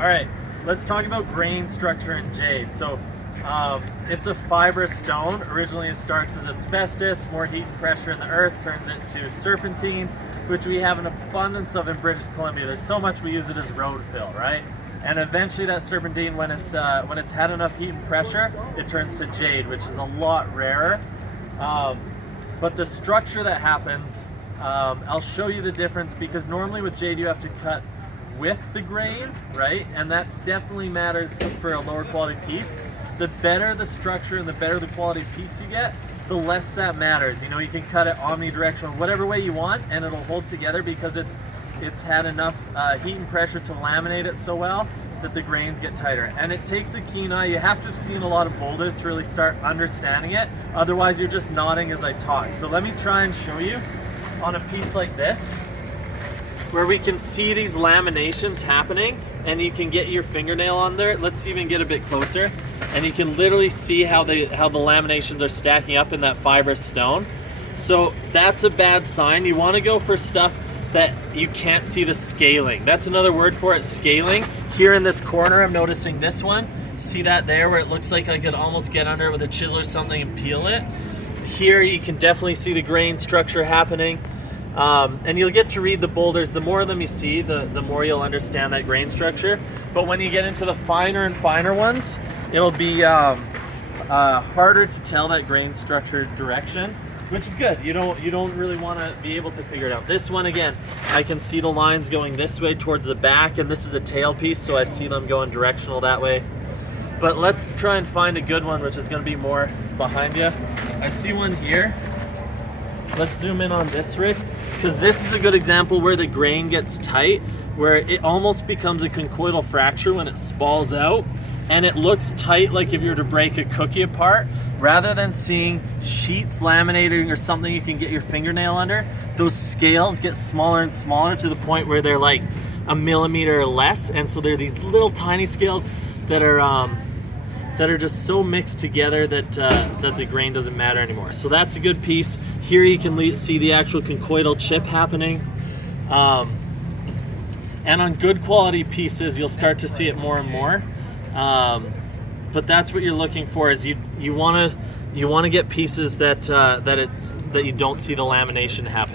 All right, let's talk about grain structure in jade. So it's a fibrous stone. Originally it starts as asbestos, more heat and pressure in the earth turns it to serpentine, which we have an abundance of in British Columbia. There's so much we use it as road fill, right? And eventually that serpentine, when it's had enough heat and pressure, it turns to jade, which is a lot rarer. But the structure that happens, I'll show you the difference, because normally with jade you have to cut with the grain, right? And that definitely matters for a lower quality piece. The better the structure and the better the quality piece you get, the less that matters. You know, you can cut it omnidirectional, whatever way you want, and it'll hold together because it's had enough heat and pressure to laminate it so well that the grains get tighter. And it takes a keen eye. You have to have seen a lot of boulders to really start understanding it. Otherwise, you're just nodding as I talk. So let me try and show you on a piece like this, where we can see these laminations happening, and you can get your fingernail on there. Let's even get a bit closer, and you can literally see how the laminations are stacking up in that fibrous stone. So that's a bad sign. You want to go for stuff that you can't see the scaling. That's another word for it, scaling. Here in this corner, I'm noticing this one. See that there, where it looks like I could almost get under it with a chisel or something and peel it. Here you can definitely see the grain structure happening. And you'll get to read the boulders. The more of them you see, the more you'll understand that grain structure. But when you get into the finer and finer ones, it'll be harder to tell that grain structure direction, which is good. You don't really want to be able to figure it out. This one, again, I can see the lines going this way towards the back, and this is a tail piece, so I see them going directional that way. But let's try and find a good one, which is going to be more behind you. I see one here. Let's zoom in on this rig, because this is a good example where the grain gets tight, where it almost becomes a conchoidal fracture when it spalls out, and it looks tight like if you were to break a cookie apart. Rather than seeing sheets laminating or something you can get your fingernail under, those scales get smaller and smaller to the point where they're like a millimeter or less, and so they're these little tiny scales that are just so mixed together that the grain doesn't matter anymore. So that's a good piece. Here you can see the actual conchoidal chip happening. And on good quality pieces, you'll start to see it more and more. But that's what you're looking for, is you want to get pieces that you don't see the lamination happen.